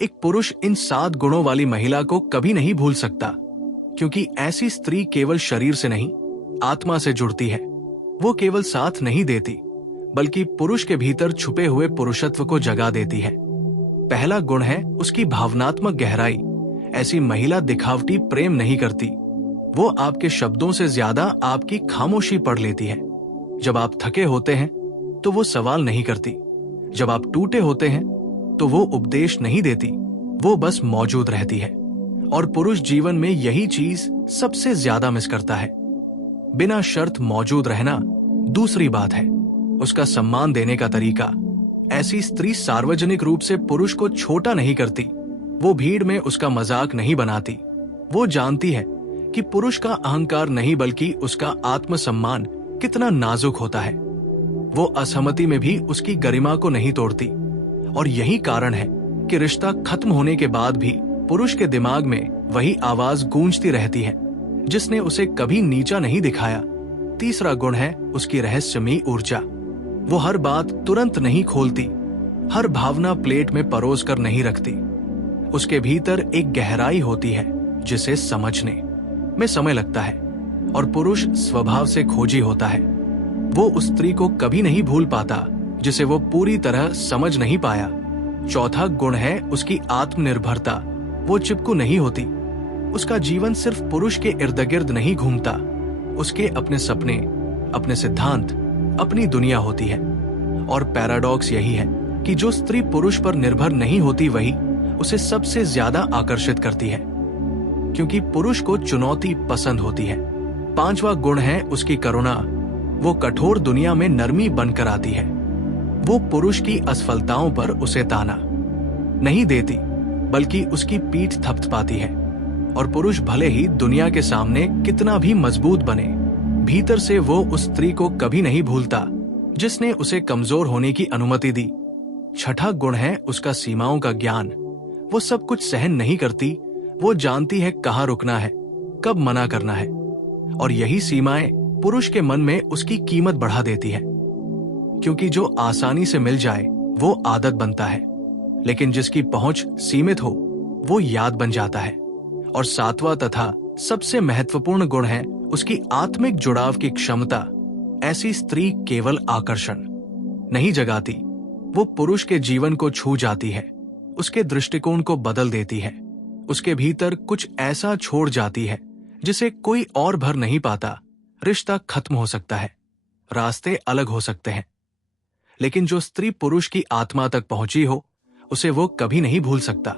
एक पुरुष इन 7 गुणों वाली महिला को कभी नहीं भूल सकता, क्योंकि ऐसी स्त्री केवल शरीर से नहीं, आत्मा से जुड़ती है। वो केवल साथ नहीं देती, बल्कि पुरुष के भीतर छुपे हुए पुरुषत्व को जगा देती है। पहला गुण है उसकी भावनात्मक गहराई। ऐसी महिला दिखावटी प्रेम नहीं करती। वो आपके शब्दों से ज्यादा आपकी खामोशी पढ़ लेती है। जब आप थके होते हैं तो वो सवाल नहीं करती। जब आप टूटे होते हैं तो वो उपदेश नहीं देती, वो बस मौजूद रहती है। और पुरुष जीवन में यही चीज सबसे ज्यादा मिस करता है। बिना शर्त मौजूद रहना दूसरी बात है, उसका सम्मान देने का तरीका। ऐसी स्त्री सार्वजनिक रूप से पुरुष को छोटा नहीं करती। वो भीड़ में उसका मजाक नहीं बनाती। वो जानती है कि पुरुष का अहंकार नहीं बल्कि उसका आत्मसम्मान कितना नाजुक होता है। वो असहमति में भी उसकी गरिमा को नहीं तोड़ती। और यही कारण है कि रिश्ता खत्म होने के बाद भी पुरुष के दिमाग में वही आवाज गूंजती रहती है जिसने उसे कभी नीचा नहीं दिखाया। तीसरा गुण है उसकी रहस्यमयी ऊर्जा। वो हर बात तुरंत नहीं खोलती, हर भावना प्लेट में परोस कर नहीं रखती। उसके भीतर एक गहराई होती है जिसे समझने में समय लगता है, और पुरुष स्वभाव से खोजी होता है। वो उस स्त्री को कभी नहीं भूल पाता जिसे वो पूरी तरह समझ नहीं पाया। चौथा गुण है उसकी आत्मनिर्भरता। वो चिपकू नहीं होती। उसका जीवन सिर्फ पुरुष के इर्द गिर्द नहीं घूमता। उसके अपने सपने, अपने सिद्धांत, अपनी दुनिया होती है। और पैराडॉक्स यही है कि जो स्त्री पुरुष पर निर्भर नहीं होती वही उसे सबसे ज्यादा आकर्षित करती है, क्योंकि पुरुष को चुनौती पसंद होती है। पांचवा गुण है उसकी करुणा। वो कठोर दुनिया में नरमी बनकर आती है। वो पुरुष की असफलताओं पर उसे ताना नहीं देती, बल्कि उसकी पीठ थपथपाती है। और पुरुष भले ही दुनिया के सामने कितना भी मजबूत बने, भीतर से वो उस स्त्री को कभी नहीं भूलता जिसने उसे कमजोर होने की अनुमति दी। छठा गुण है उसका सीमाओं का ज्ञान। वो सब कुछ सहन नहीं करती। वो जानती है कहाँ रुकना है, कब मना करना है। और यही सीमाएं पुरुष के मन में उसकी कीमत बढ़ा देती है, क्योंकि जो आसानी से मिल जाए वो आदत बनता है, लेकिन जिसकी पहुंच सीमित हो वो याद बन जाता है। और सातवां तथा सबसे महत्वपूर्ण गुण है उसकी आत्मिक जुड़ाव की क्षमता। ऐसी स्त्री केवल आकर्षण नहीं जगाती, वो पुरुष के जीवन को छू जाती है, उसके दृष्टिकोण को बदल देती है, उसके भीतर कुछ ऐसा छोड़ जाती है जिसे कोई और भर नहीं पाता। रिश्ता खत्म हो सकता है, रास्ते अलग हो सकते हैं, लेकिन जो स्त्री पुरुष की आत्मा तक पहुंची हो उसे वो कभी नहीं भूल सकता,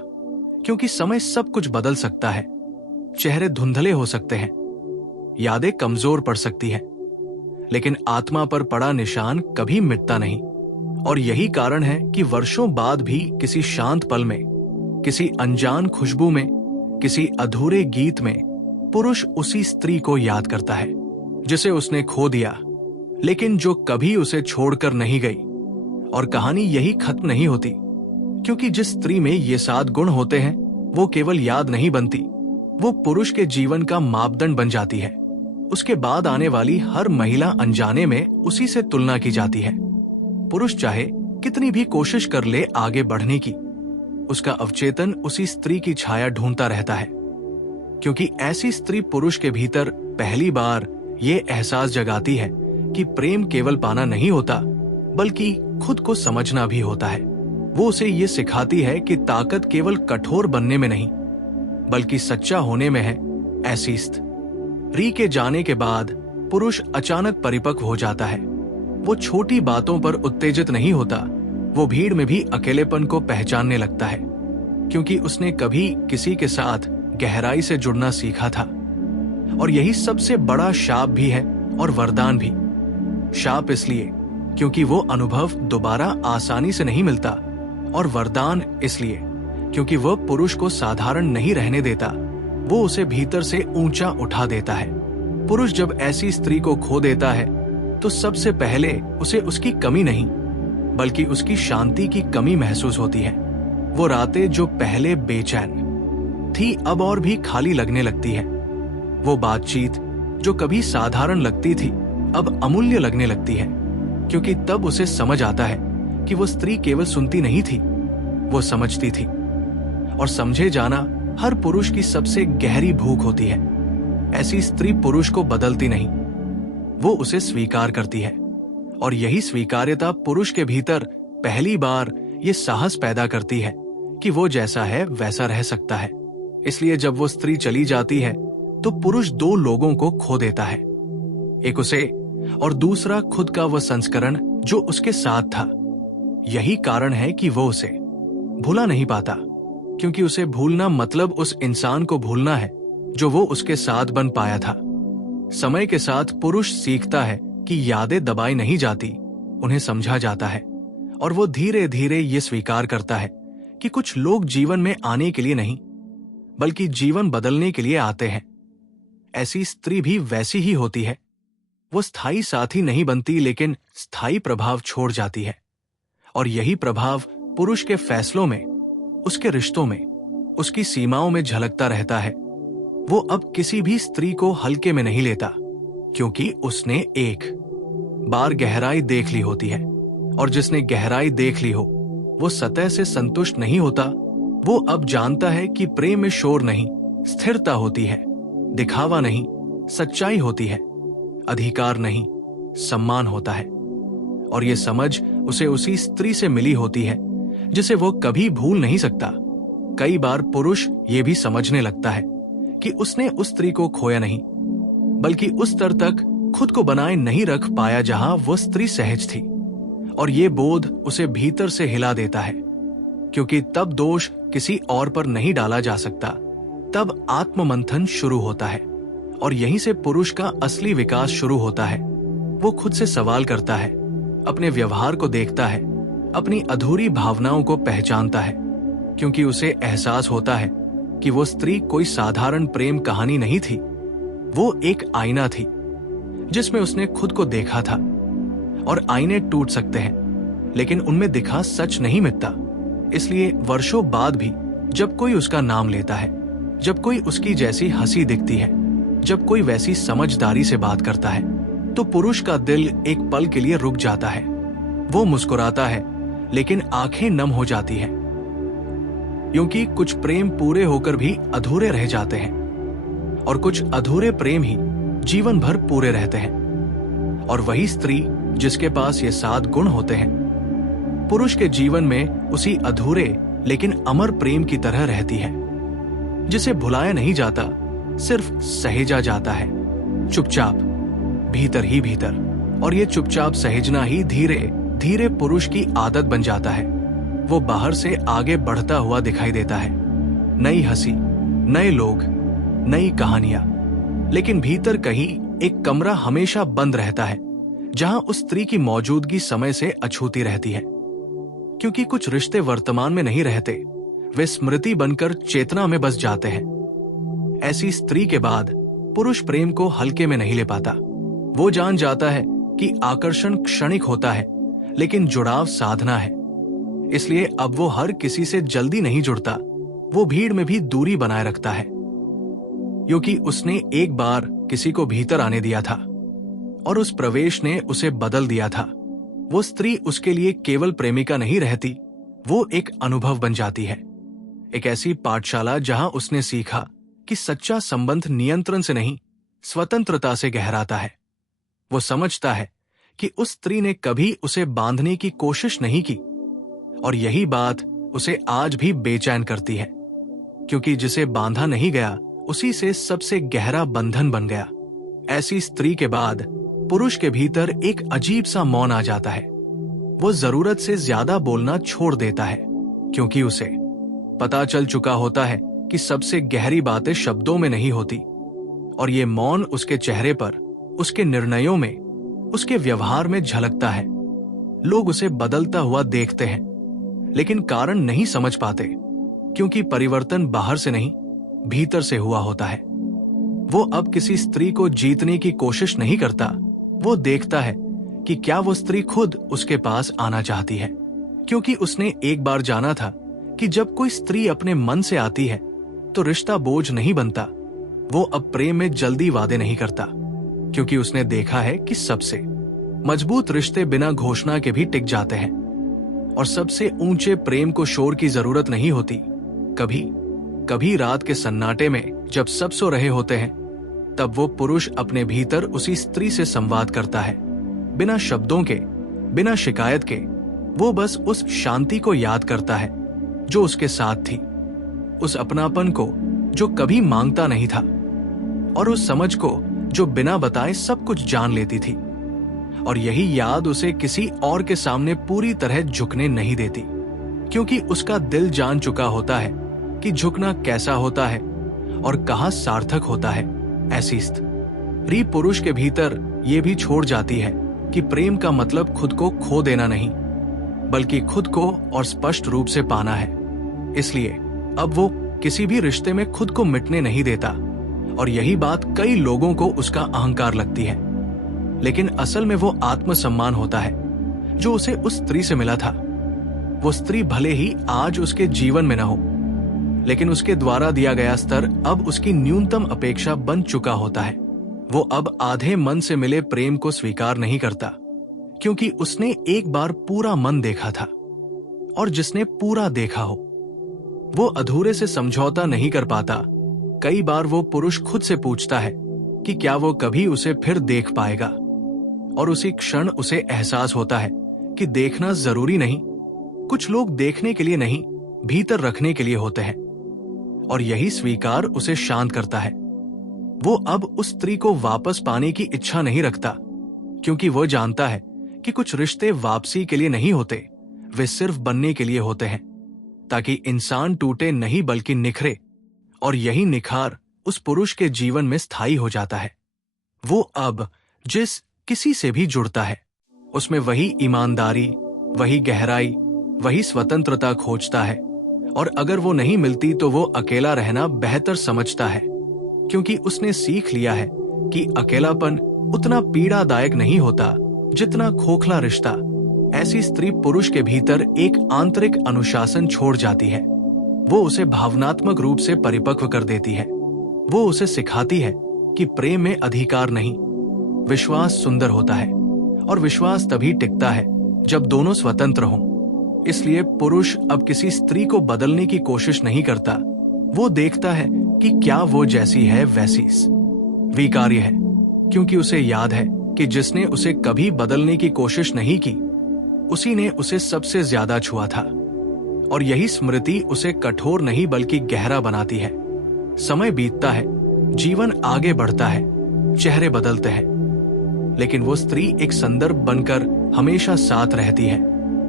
क्योंकि समय सब कुछ बदल सकता है। चेहरे धुंधले हो सकते हैं, यादें कमजोर पड़ सकती हैं, लेकिन आत्मा पर पड़ा निशान कभी मिटता नहीं। और यही कारण है कि वर्षों बाद भी किसी शांत पल में, किसी अनजान खुशबू में, किसी अधूरे गीत में पुरुष उसी स्त्री को याद करता है जिसे उसने खो दिया, लेकिन जो कभी उसे छोड़कर नहीं गई। और कहानी यही खत्म नहीं होती, क्योंकि जिस स्त्री में ये 7 गुण होते हैं वो केवल याद नहीं बनती, वो पुरुष के जीवन का मापदंड बन जाती है। उसके बाद आने वाली हर महिला अनजाने में उसी से तुलना की जाती है। पुरुष चाहे कितनी भी कोशिश कर ले आगे बढ़ने की, उसका अवचेतन उसी स्त्री की छाया ढूंढता रहता है, क्योंकि ऐसी स्त्री पुरुष के भीतर पहली बार ये एहसास जगाती है कि प्रेम केवल पाना नहीं होता, बल्कि खुद को समझना भी होता है। वो उसे ये सिखाती है कि ताकत केवल कठोर बनने में नहीं, बल्कि सच्चा होने में है। ऐसी स्त्री के जाने के बाद पुरुष अचानक परिपक्व हो जाता है। वो छोटी बातों पर उत्तेजित नहीं होता, वो भीड़ में भी अकेलेपन को पहचानने लगता है, क्योंकि उसने कभी किसी के साथ गहराई से जुड़ना सीखा था। और यही सबसे बड़ा शाप भी है और वरदान भी। शाप इसलिए क्योंकि वो अनुभव दोबारा आसानी से नहीं मिलता, और वरदान इसलिए क्योंकि वह पुरुष को साधारण नहीं रहने देता, वो उसे भीतर से ऊंचा उठा देता है। पुरुष जब ऐसी स्त्री को खो देता है तो सबसे पहले उसे उसकी कमी नहीं, बल्कि उसकी शांति की कमी महसूस होती है। वो रातें जो पहले बेचैन थी अब और भी खाली लगने लगती है। वो बातचीत जो कभी साधारण लगती थी अब अमूल्य लगने लगती है, क्योंकि तब उसे समझ आता है कि वो स्त्री केवल सुनती नहीं थी, वो समझती थी। और समझे जाना हर पुरुष की सबसे गहरी भूख होती है। ऐसी स्त्री पुरुष को बदलती नहीं, वो उसे स्वीकार करती है, और यही स्वीकार्यता पुरुष के भीतर पहली बार ये साहस पैदा करती है कि वो जैसा है वैसा रह सकता है। इसलिए जब वो स्त्री चली जाती है तो पुरुष दो लोगों को खो देता है, एक उसे और दूसरा खुद का वह संस्करण जो उसके साथ था। यही कारण है कि वो उसे भूला नहीं पाता, क्योंकि उसे भूलना मतलब उस इंसान को भूलना है जो वो उसके साथ बन पाया था। समय के साथ पुरुष सीखता है कि यादें दबाई नहीं जाती, उन्हें समझा जाता है, और वो धीरे धीरे ये स्वीकार करता है कि कुछ लोग जीवन में आने के लिए नहीं बल्कि जीवन बदलने के लिए आते हैं। ऐसी स्त्री भी वैसी ही होती है। वो स्थायी साथी नहीं बनती, लेकिन स्थायी प्रभाव छोड़ जाती है, और यही प्रभाव पुरुष के फैसलों में, उसके रिश्तों में, उसकी सीमाओं में झलकता रहता है। वो अब किसी भी स्त्री को हल्के में नहीं लेता, क्योंकि उसने एक बार गहराई देख ली होती है, और जिसने गहराई देख ली हो वो सतह से संतुष्ट नहीं होता। वो अब जानता है कि प्रेम में शोर नहीं, स्थिरता होती है, दिखावा नहीं, सच्चाई होती है, अधिकार नहीं, सम्मान होता है। और ये समझ उसे उसी स्त्री से मिली होती है जिसे वो कभी भूल नहीं सकता। कई बार पुरुष ये भी समझने लगता है कि उसने उस स्त्री को खोया नहीं, बल्कि उस स्तर तक खुद को बनाए नहीं रख पाया जहां वो स्त्री सहज थी। और ये बोध उसे भीतर से हिला देता है, क्योंकि तब दोष किसी और पर नहीं डाला जा सकता। तब आत्ममंथन शुरू होता है, और यहीं से पुरुष का असली विकास शुरू होता है। वो खुद से सवाल करता है, अपने व्यवहार को देखता है, अपनी अधूरी भावनाओं को पहचानता है, क्योंकि उसे एहसास होता है कि वो स्त्री कोई साधारण प्रेम कहानी नहीं थी। वो एक आईना थी जिसमें उसने खुद को देखा था। और आईने टूट सकते हैं, लेकिन उनमें दिखा सच नहीं मिटता। इसलिए वर्षों बाद भी जब कोई उसका नाम लेता है, जब कोई उसकी जैसी हंसी दिखती है, जब कोई वैसी समझदारी से बात करता है, तो पुरुष का दिल एक पल के लिए रुक जाता है। वो मुस्कुराता है, लेकिन आंखें नम हो जाती हैं, क्योंकि कुछ प्रेम पूरे होकर भी अधूरे रह जाते हैं, और कुछ अधूरे प्रेम ही जीवन भर पूरे रहते हैं। और वही स्त्री जिसके पास ये 7 गुण होते हैं, पुरुष के जीवन में उसी अधूरे लेकिन अमर प्रेम की तरह रहती है, जिसे भुलाया नहीं जाता, सिर्फ सहेजा जाता है, चुपचाप, भीतर ही भीतर। और ये चुपचाप सहेजना ही धीरे धीरे पुरुष की आदत बन जाता है। वो बाहर से आगे बढ़ता हुआ दिखाई देता है, नई हंसी, नए लोग, नई कहानियां, लेकिन भीतर कहीं एक कमरा हमेशा बंद रहता है, जहां उस स्त्री की मौजूदगी समय से अछूती रहती है। क्योंकि कुछ रिश्ते वर्तमान में नहीं रहते, वे स्मृति बनकर चेतना में बस जाते हैं। ऐसी स्त्री के बाद पुरुष प्रेम को हल्के में नहीं ले पाता। वो जान जाता है कि आकर्षण क्षणिक होता है, लेकिन जुड़ाव साधना है। इसलिए अब वो हर किसी से जल्दी नहीं जुड़ता। वो भीड़ में भी दूरी बनाए रखता है, क्योंकि उसने एक बार किसी को भीतर आने दिया था, और उस प्रवेश ने उसे बदल दिया था। वो स्त्री उसके लिए केवल प्रेमिका नहीं रहती, वो एक अनुभव बन जाती है, एक ऐसी पाठशाला जहां उसने सीखा कि सच्चा संबंध नियंत्रण से नहीं, स्वतंत्रता से गहराता है। वो समझता है कि उस स्त्री ने कभी उसे बांधने की कोशिश नहीं की, और यही बात उसे आज भी बेचैन करती है, क्योंकि जिसे बांधा नहीं गया उसी से सबसे गहरा बंधन बन गया। ऐसी स्त्री के बाद पुरुष के भीतर एक अजीब सा मौन आ जाता है। वो जरूरत से ज्यादा बोलना छोड़ देता है, क्योंकि उसे पता चल चुका होता है कि सबसे गहरी बातें शब्दों में नहीं होती। और ये मौन उसके चेहरे पर, उसके निर्णयों में, उसके व्यवहार में झलकता है। लोग उसे बदलता हुआ देखते हैं, लेकिन कारण नहीं समझ पाते, क्योंकि परिवर्तन बाहर से नहीं, भीतर से हुआ होता है। वो अब किसी स्त्री को जीतने की कोशिश नहीं करता। वो देखता है कि क्या वो स्त्री खुद उसके पास आना चाहती है, क्योंकि उसने एक बार जाना था कि जब कोई स्त्री अपने मन से आती है तो रिश्ता बोझ नहीं बनता। वो अब प्रेम में जल्दी वादे नहीं करता, क्योंकि उसने देखा है कि सबसे मजबूत रिश्ते बिना घोषणा के भी टिक जाते हैं, और सबसे ऊंचे प्रेम को शोर की जरूरत नहीं होती, कभी कभी रात के सन्नाटे में जब सब सो रहे होते हैं, तब वो पुरुष अपने भीतर उसी स्त्री से संवाद करता है, बिना शब्दों के, बिना शिकायत के। वो बस उस शांति को याद करता है जो उसके साथ थी, उस अपनापन को जो कभी मांगता नहीं था, और उस समझ को जो बिना बताए सब कुछ जान लेती थी। और यही याद उसे किसी और के सामने पूरी तरह झुकने नहीं देती, क्योंकि उसका दिल जान चुका होता है कि झुकना कैसा होता है और कहाँ सार्थक होता है। ऐसी स्त्री पुरुष के भीतर ये भी छोड़ जाती है कि प्रेम का मतलब खुद को खो देना नहीं, बल्कि खुद को और स्पष्ट रूप से पाना है। इसलिए अब वो किसी भी रिश्ते में खुद को मिटने नहीं देता, और यही बात कई लोगों को उसका अहंकार लगती है। लेकिन असल में वो आत्मसम्मान होता है जो उसे उस स्त्री से मिला था। वो स्त्री भले ही आज उसके जीवन में न हो, लेकिन उसके द्वारा दिया गया स्तर अब उसकी न्यूनतम अपेक्षा बन चुका होता है। वो अब आधे मन से मिले प्रेम को स्वीकार नहीं करता, क्योंकि उसने एक बार पूरा मन देखा था, और जिसने पूरा देखा हो वो अधूरे से समझौता नहीं कर पाता। कई बार वो पुरुष खुद से पूछता है कि क्या वो कभी उसे फिर देख पाएगा, और उसी क्षण उसे एहसास होता है कि देखना जरूरी नहीं। कुछ लोग देखने के लिए नहीं, भीतर रखने के लिए होते हैं, और यही स्वीकार उसे शांत करता है। वो अब उस स्त्री को वापस पाने की इच्छा नहीं रखता, क्योंकि वो जानता है कि कुछ रिश्ते वापसी के लिए नहीं होते, वे सिर्फ बनने के लिए होते हैं, ताकि इंसान टूटे नहीं बल्कि निखरे। और यही निखार उस पुरुष के जीवन में स्थायी हो जाता है। वो अब जिस किसी से भी जुड़ता है, उसमें वही ईमानदारी, वही गहराई, वही स्वतंत्रता खोजता है, और अगर वो नहीं मिलती तो वो अकेला रहना बेहतर समझता है, क्योंकि उसने सीख लिया है कि अकेलापन उतना पीड़ादायक नहीं होता जितना खोखला रिश्ता। ऐसी स्त्री पुरुष के भीतर एक आंतरिक अनुशासन छोड़ जाती है। वो उसे भावनात्मक रूप से परिपक्व कर देती है। वो उसे सिखाती है कि प्रेम में अधिकार नहीं, विश्वास सुंदर होता है, और विश्वास तभी टिकता है जब दोनों स्वतंत्र हों। इसलिए पुरुष अब किसी स्त्री को बदलने की कोशिश नहीं करता। वो देखता है कि क्या वो जैसी है वैसी स्वीकार्य है, क्योंकि उसे याद है कि जिसने उसे कभी बदलने की कोशिश नहीं की, उसी ने उसे सबसे ज्यादा छुआ था। और यही स्मृति उसे कठोर नहीं बल्कि गहरा बनाती है। समय बीतता है, जीवन आगे बढ़ता है, चेहरे बदलते हैं, लेकिन वो स्त्री एक संदर्भ बनकर हमेशा साथ रहती है।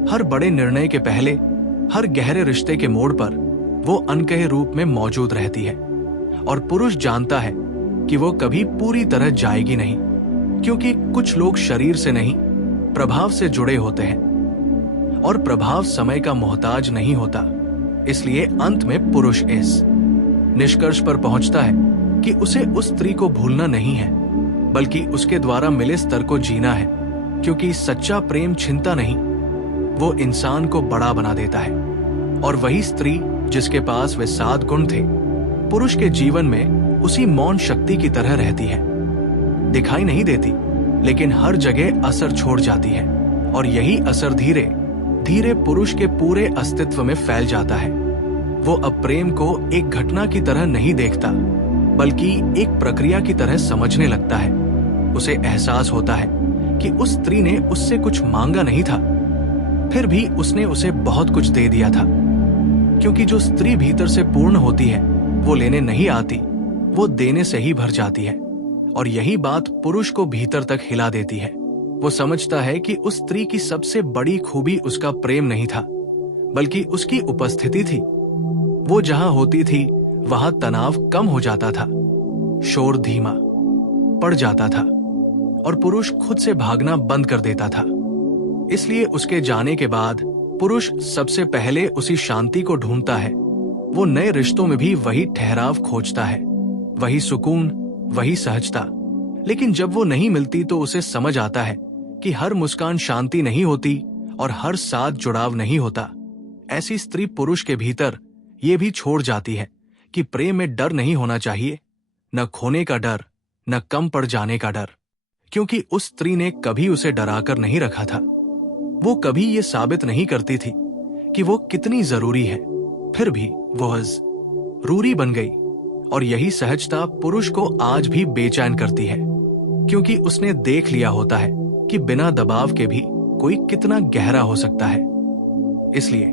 हर बड़े निर्णय के पहले, हर गहरे रिश्ते के मोड़ पर वो अनकहे रूप में मौजूद रहती है। और पुरुष जानता है कि वो कभी पूरी तरह जाएगी नहीं, क्योंकि कुछ लोग शरीर से नहीं, प्रभाव से जुड़े होते हैं, और प्रभाव समय का मोहताज नहीं होता। इसलिए अंत में पुरुष इस निष्कर्ष पर पहुंचता है कि उसे उस स्त्री को भूलना नहीं है, बल्कि उसके द्वारा मिले स्तर को जीना है, क्योंकि सच्चा प्रेम छिनता नहीं, वो इंसान को बड़ा बना देता है। और वही स्त्री जिसके पास वे 7 गुण थे, पुरुष के जीवन में उसी मौन शक्ति की तरह रहती है। दिखाई नहीं देती, लेकिन हर जगह असर छोड़ जाती है, और यही असर धीरे धीरे पुरुष के पूरे अस्तित्व में फैल जाता है। वो अब प्रेम को एक घटना की तरह नहीं देखता, बल्कि एक प्रक्रिया की तरह समझने लगता है। उसे एहसास होता है कि उस स्त्री ने उससे कुछ मांगा नहीं था, फिर भी उसने उसे बहुत कुछ दे दिया था, क्योंकि जो स्त्री भीतर से पूर्ण होती है वो लेने नहीं आती, वो देने से ही भर जाती है। और यही बात पुरुष को भीतर तक हिला देती है। वो समझता है कि उस स्त्री की सबसे बड़ी खूबी उसका प्रेम नहीं था, बल्कि उसकी उपस्थिति थी। वो जहां होती थी वहां तनाव कम हो जाता था, शोर धीमा पड़ जाता था, और पुरुष खुद से भागना बंद कर देता था। इसलिए उसके जाने के बाद पुरुष सबसे पहले उसी शांति को ढूंढता है। वो नए रिश्तों में भी वही ठहराव खोजता है, वही सुकून, वही सहजता। लेकिन जब वो नहीं मिलती तो उसे समझ आता है कि हर मुस्कान शांति नहीं होती और हर साथ जुड़ाव नहीं होता। ऐसी स्त्री पुरुष के भीतर ये भी छोड़ जाती है कि प्रेम में डर नहीं होना चाहिए, न खोने का डर, न कम पड़ जाने का डर, क्योंकि उस स्त्री ने कभी उसे डराकर नहीं रखा था। वो कभी ये साबित नहीं करती थी कि वो कितनी जरूरी है, फिर भी वहज रूरी बन गई। और यही सहजता पुरुष को आज भी बेचैन करती है, क्योंकि उसने देख लिया होता है कि बिना दबाव के भी कोई कितना गहरा हो सकता है। इसलिए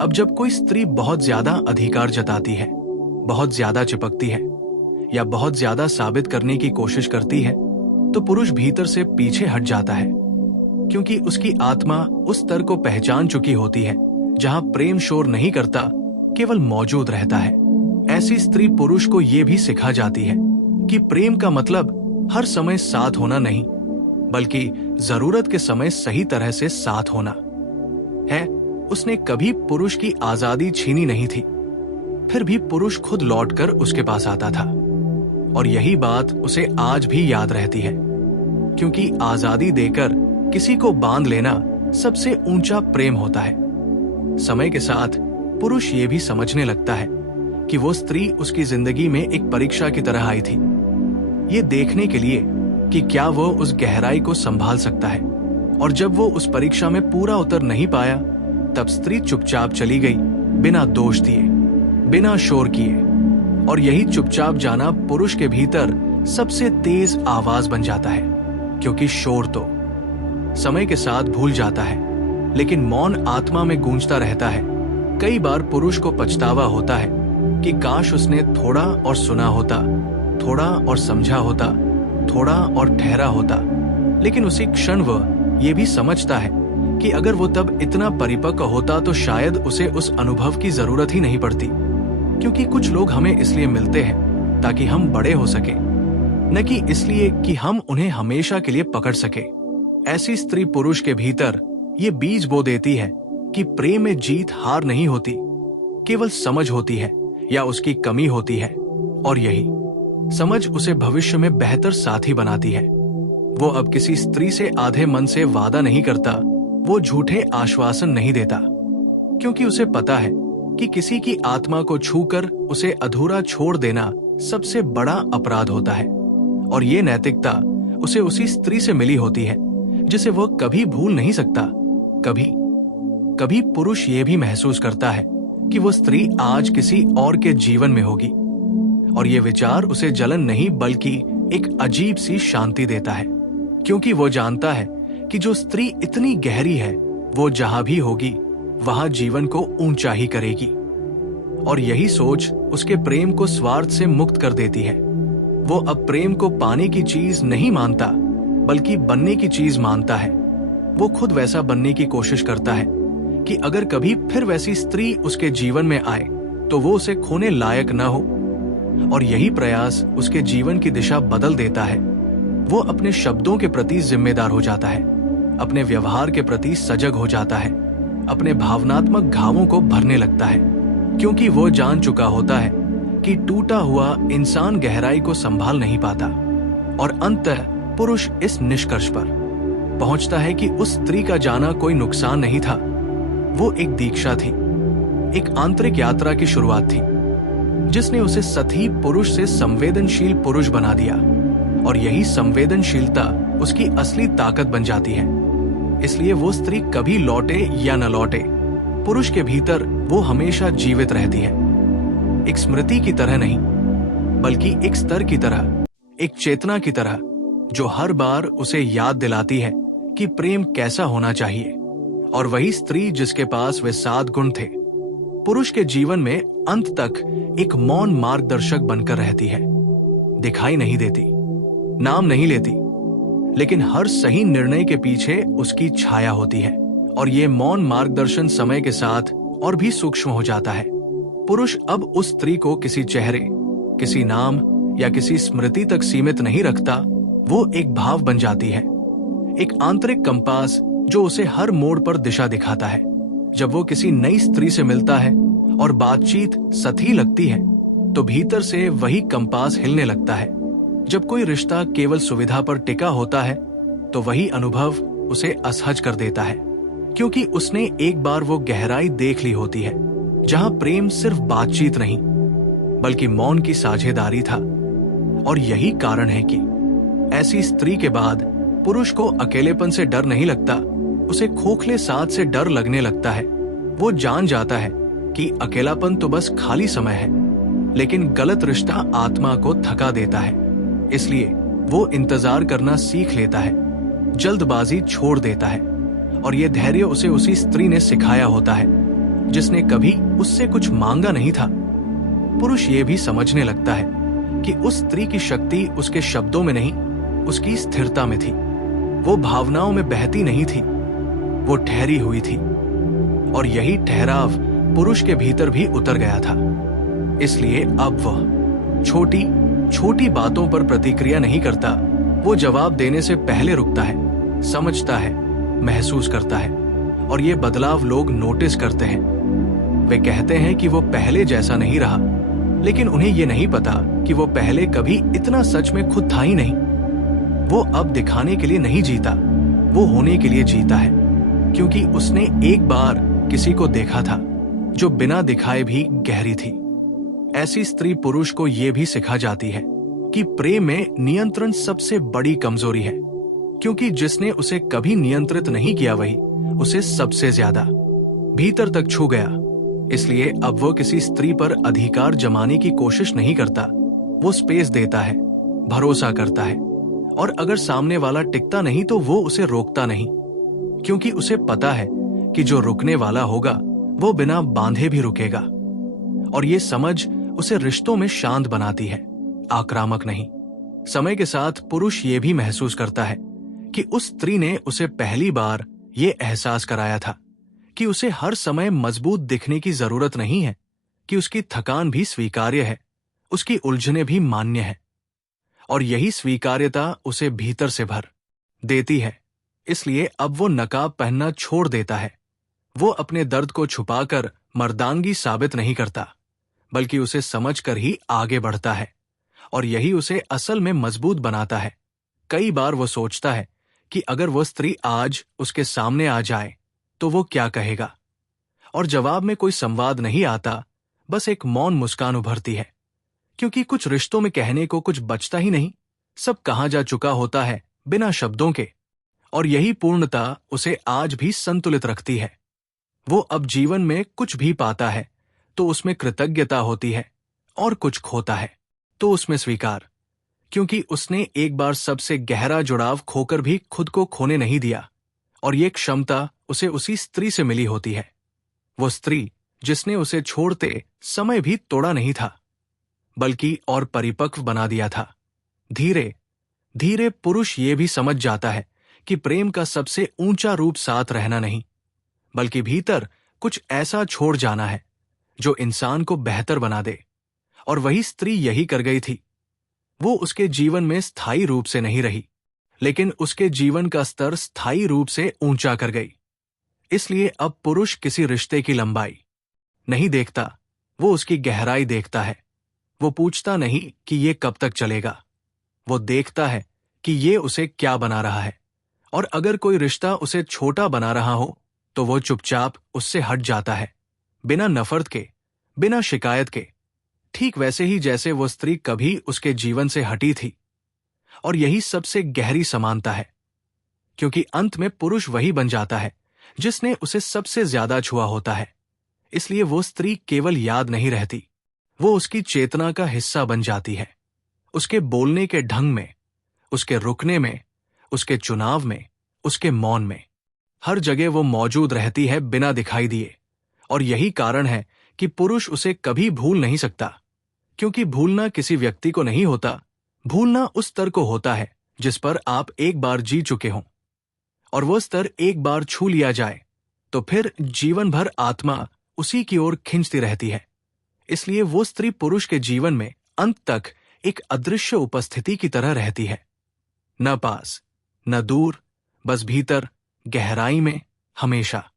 अब जब कोई स्त्री बहुत ज्यादा अधिकार जताती है, बहुत ज्यादा चिपकती है या बहुत ज्यादा साबित करने की कोशिश करती है, तो पुरुष भीतर से पीछे हट जाता है, क्योंकि उसकी आत्मा उस स्तर को पहचान चुकी होती है जहां प्रेम शोर नहीं करता, केवल मौजूद रहता है। ऐसी स्त्री पुरुष को यह भी सिखा जाती है कि प्रेम का मतलब हर समय साथ होना नहीं, बल्कि जरूरत के समय सही तरह से साथ होना है। उसने कभी पुरुष की आजादी छीनी नहीं थी, फिर भी पुरुष खुद लौटकर उसके पास आता था। और यही बात उसे आज भी याद रहती है, क्योंकि आजादी देकर किसी को बांध लेना सबसे ऊंचा प्रेम होता है। समय के साथ पुरुष ये भी समझने लगता है कि वो स्त्री उसकी जिंदगी में एक परीक्षा की तरह आई थी, ये देखने के लिए कि क्या वो उस गहराई को संभाल सकता है। और जब वो उस परीक्षा में पूरा उतर नहीं पाया, तब स्त्री चुपचाप चली गई, बिना दोष दिए, बिना शोर किए। और यही चुपचाप जाना पुरुष के भीतर सबसे तेज आवाज बन जाता है, क्योंकि शोर तो समय के साथ भूल जाता है, लेकिन मौन आत्मा में गूंजता रहता है। कई बार पुरुष को पछतावा होता है कि काश उसने थोड़ा और सुना होता, थोड़ा और समझा होता, थोड़ा और ठहरा होता। लेकिन उसी क्षण वह ये भी समझता है कि अगर वो तब इतना परिपक्व होता तो शायद उसे उस अनुभव की जरूरत ही नहीं पड़ती। क्योंकि कुछ लोग हमें इसलिए मिलते हैं ताकि हम बड़े हो सके, न कि इसलिए कि हम उन्हें हमेशा के लिए पकड़ सके। ऐसी स्त्री पुरुष के भीतर ये बीज बो देती है कि प्रेम में जीत हार नहीं होती, केवल समझ होती है या उसकी कमी होती है। और यही समझ उसे भविष्य में बेहतर साथी बनाती है। वो अब किसी स्त्री से आधे मन से वादा नहीं करता, वो झूठे आश्वासन नहीं देता, क्योंकि उसे पता है कि किसी की आत्मा को छूकर उसे अधूरा छोड़ देना सबसे बड़ा अपराध होता है। और ये नैतिकता उसे उसी स्त्री से मिली होती है जिसे वो कभी भूल नहीं सकता। कभी पुरुष ये भी महसूस करता है कि वो स्त्री आज किसी और के जीवन में होगी, और ये विचार उसे जलन नहीं बल्कि एक अजीब सी शांति देता है, क्योंकि वो जानता है कि जो स्त्री इतनी गहरी है वो जहां भी होगी वहां जीवन को ऊंचा ही करेगी। और यही सोच उसके प्रेम को स्वार्थ से मुक्त कर देती है। वो अब प्रेम को पाने की चीज नहीं मानता, बल्कि बनने की चीज मानता है। वो खुद वैसा बनने की कोशिश करता है कि अगर कभी फिर वैसी स्त्री उसके जीवन में आए तो वो उसे खोने लायक न हो। और यही प्रयास उसके जीवन की दिशा बदल देता है। वो अपने शब्दों के प्रति जिम्मेदार हो जाता है, अपने व्यवहार के प्रति सजग हो जाता है, अपने भावनात्मक घावों को भरने लगता है, क्योंकि वो जान चुका होता है कि टूटा हुआ इंसान गहराई को संभाल नहीं पाता। और अंततः पुरुष इस निष्कर्ष पर पहुंचता है कि उस स्त्री का जाना कोई नुकसान नहीं था, वो एक दीक्षा थी, एक आंतरिक यात्रा की शुरुआत थी, जिसने उसे सती पुरुष से संवेदनशील पुरुष बना दिया। और यही संवेदनशीलता उसकी असली ताकत बन जाती है। इसलिए वो स्त्री कभी लौटे या न लौटे, पुरुष के भीतर वो हमेशा जीवित रहती है, एक स्मृति की तरह नहीं, बल्कि एक स्तर की तरह, एक चेतना की तरह, जो हर बार उसे याद दिलाती है कि प्रेम कैसा होना चाहिए। और वही स्त्री जिसके पास वे 7 गुण थे, पुरुष के जीवन में अंत तक एक मौन मार्गदर्शक बनकर रहती है। दिखाई नहीं देती, नाम नहीं लेती, लेकिन हर सही निर्णय के पीछे उसकी छाया होती है। और ये मौन मार्गदर्शन समय के साथ और भी सूक्ष्म हो जाता है। पुरुष अब उस स्त्री को किसी चेहरे, किसी नाम या किसी स्मृति तक सीमित नहीं रखता। वो एक भाव बन जाती है, एक आंतरिक कंपास जो उसे हर मोड़ पर दिशा दिखाता है। जब वो किसी नई स्त्री से मिलता है और बातचीत सही लगती है, तो भीतर से वही कंपास हिलने लगता है। जब कोई रिश्ता केवल सुविधा पर टिका होता है, तो वही अनुभव उसे असहज कर देता है, क्योंकि उसने एक बार वो गहराई देख ली होती है जहां प्रेम सिर्फ बातचीत नहीं, बल्कि मौन की साझेदारी था। और यही कारण है कि ऐसी स्त्री के बाद पुरुष को अकेलेपन से डर नहीं लगता, उसे खोखले साथ से डर लगने लगता है। वो जान जाता है कि अकेलापन तो बस खाली समय है, लेकिन गलत रिश्ता आत्मा को थका देता है। इसलिए वो इंतजार करना सीख लेता है, जल्दबाजी छोड़ देता है। और ये धैर्य उसे उसी स्त्री ने सिखाया होता है जिसने कभी उससे कुछ मांगा नहीं था। पुरुष ये भी समझने लगता है कि उस स्त्री की शक्ति उसके शब्दों में नहीं, उसकी स्थिरता में थी। वो भावनाओं में बहती नहीं थी, वो ठहरी हुई थी। और यही ठहराव पुरुष के भीतर भी उतर गया था। इसलिए अब वह छोटी छोटी बातों पर प्रतिक्रिया नहीं करता। वो जवाब देने से पहले रुकता है, समझता है, महसूस करता है। और ये बदलाव लोग नोटिस करते हैं। वे कहते हैं कि वो पहले जैसा नहीं रहा, लेकिन उन्हें ये नहीं पता कि वो पहले कभी इतना सच में खुद था ही नहीं। वो अब दिखाने के लिए नहीं जीता, वो होने के लिए जीता है, क्योंकि उसने एक बार किसी को देखा था जो बिना दिखाए भी गहरी थी। ऐसी स्त्री पुरुष को यह भी सिखा जाती है कि प्रेम में नियंत्रण सबसे बड़ी कमजोरी है, क्योंकि जिसने उसे कभी नियंत्रित नहीं किया वही उसे सबसे ज्यादा भीतर तक छू गया। इसलिए अब वो किसी स्त्री पर अधिकार जमाने की कोशिश नहीं करता। वो स्पेस देता है, भरोसा करता है, और अगर सामने वाला टिकता नहीं तो वो उसे रोकता नहीं, क्योंकि उसे पता है कि जो रुकने वाला होगा वो बिना बांधे भी रुकेगा। और ये समझ उसे रिश्तों में शांत बनाती है, आक्रामक नहीं। समय के साथ पुरुष ये भी महसूस करता है कि उस स्त्री ने उसे पहली बार ये एहसास कराया था कि उसे हर समय मजबूत दिखने की जरूरत नहीं है, कि उसकी थकान भी स्वीकार्य है, उसकी उलझने भी मान्य है। और यही स्वीकार्यता उसे भीतर से भर देती है। इसलिए अब वो नकाब पहनना छोड़ देता है। वो अपने दर्द को छुपाकर मर्दानगी साबित नहीं करता, बल्कि उसे समझकर ही आगे बढ़ता है। और यही उसे असल में मजबूत बनाता है। कई बार वो सोचता है कि अगर वो स्त्री आज उसके सामने आ जाए तो वो क्या कहेगा, और जवाब में कोई संवाद नहीं आता, बस एक मौन मुस्कान उभरती है, क्योंकि कुछ रिश्तों में कहने को कुछ बचता ही नहीं, सब कहा जा चुका होता है बिना शब्दों के। और यही पूर्णता उसे आज भी संतुलित रखती है। वो अब जीवन में कुछ भी पाता है तो उसमें कृतज्ञता होती है, और कुछ खोता है तो उसमें स्वीकार, क्योंकि उसने एक बार सबसे गहरा जुड़ाव खोकर भी खुद को खोने नहीं दिया। और ये क्षमता उसे उसी स्त्री से मिली होती है, वो स्त्री जिसने उसे छोड़ते समय भी तोड़ा नहीं था, बल्कि और परिपक्व बना दिया था। धीरे धीरे पुरुष ये भी समझ जाता है कि प्रेम का सबसे ऊंचा रूप साथ रहना नहीं, बल्कि भीतर कुछ ऐसा छोड़ जाना है जो इंसान को बेहतर बना दे। और वही स्त्री यही कर गई थी। वो उसके जीवन में स्थायी रूप से नहीं रही, लेकिन उसके जीवन का स्तर स्थायी रूप से ऊंचा कर गई। इसलिए अब पुरुष किसी रिश्ते की लंबाई नहीं देखता, वो उसकी गहराई देखता है। वो पूछता नहीं कि ये कब तक चलेगा, वो देखता है कि ये उसे क्या बना रहा है। और अगर कोई रिश्ता उसे छोटा बना रहा हो तो वो चुपचाप उससे हट जाता है, बिना नफरत के, बिना शिकायत के, ठीक वैसे ही जैसे वो स्त्री कभी उसके जीवन से हटी थी। और यही सबसे गहरी समानता है, क्योंकि अंत में पुरुष वही बन जाता है जिसने उसे सबसे ज्यादा छुआ होता है। इसलिए वो स्त्री केवल याद नहीं रहती, वो उसकी चेतना का हिस्सा बन जाती है। उसके बोलने के ढंग में, उसके रुकने में, उसके चुनाव में, उसके मौन में, हर जगह वो मौजूद रहती है बिना दिखाई दिए। और यही कारण है कि पुरुष उसे कभी भूल नहीं सकता, क्योंकि भूलना किसी व्यक्ति को नहीं होता, भूलना उस स्तर को होता है जिस पर आप एक बार जी चुके हों। और वो स्तर एक बार छू लिया जाए तो फिर जीवन भर आत्मा उसी की ओर खिंचती रहती है। इसलिए वो स्त्री पुरुष के जीवन में अंत तक एक अदृश्य उपस्थिति की तरह रहती है, न पास न दूर, बस भीतर, गहराई में, हमेशा।